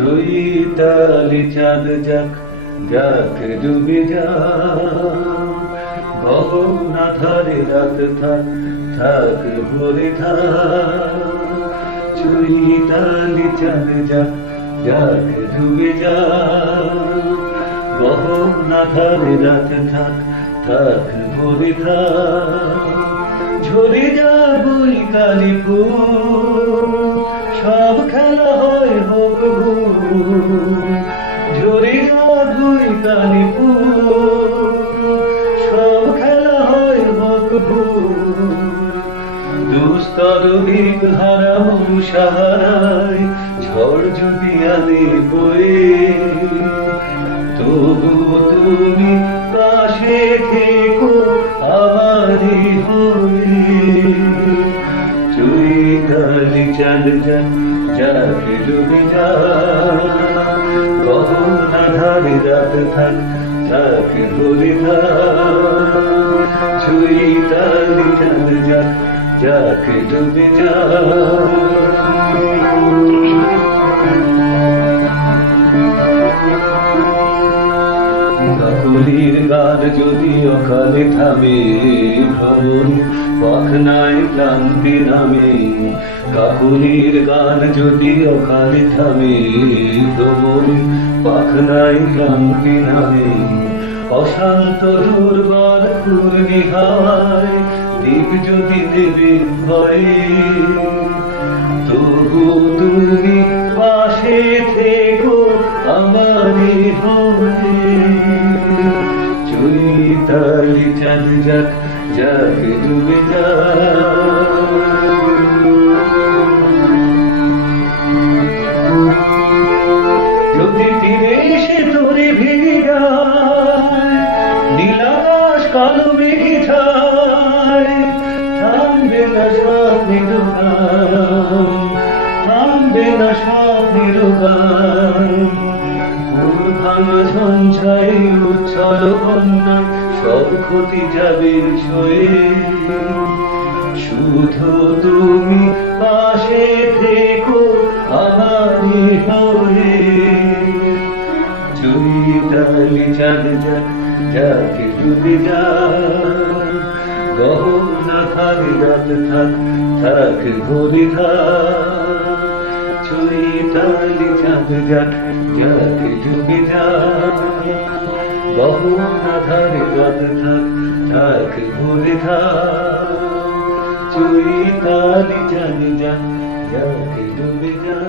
চৈতালি চাঁদ যাক যাক ডুবে যা, গহনা ধারে রাত থাক থাক ভরে থাক। চৈতালি চাঁদ যাক যাক ডুবে যা, গহনা ধারে রাত থাক থাক ভরে থাক। ঝরে যা বৈকালি ফুল, সব খেলা হয় হোক ভুল। ঝরে যা বৈকালি ফুল, সব খেলা হয় হোক ভুল। দুস্তর দিক হারা সাহারায় ঝড় যদি আনে বয়ে, তবু তুমি পাশে থেকো আমারই হয়ে। চৈতালি চাঁদ যাক যাক ডুবে যা, গহনা ধারে রাত থাক থাক ভরে থাক। চৈতালি চাঁদ যাক যাক ডুবে যা। কাকলির গান যদি অকালে থামে, ভ্রমণ পাখনায় ক্লান্তি নামে। কাকলির গান যদি অকালে থামে, ভ্রমণ পাখনায় ক্লান্তি নামে। অশান্ত দুর্বার ঘূর্ণি হাওয়ায় দ্বীপ যদি দেবে ভয়ে, তবু তুমি পাশে থেকো আমারই হয়ে। চৈতালি চাঁদ যাক যাক ডুবে যা। যদি তীরে এসে তোরে ভেঙে যায়, নীলাকাশ কালো মেঘে ছায়, থামবে না স্বপ্নের গান, থামবে না স্বপ্নের গান। ফুল ভাঙা ঝঞ্ঝায় উচ্ছল কন্যা সব ক্ষতি যাবে সয়ে। শুধু তুমি পাশে থেকো আমারই হয়ে। চৈতালি চাঁদ যাক যাক ডুবে যা, গহনা ধারে রাত থাক থাক ভরে থাক। চৈতালি চাঁদ যাক যাক ডুবে যা, গহনা ধারে রাত থাক থাক ভরে থাক। চৈতালি চাঁদ যাক যাক ডুবে যা।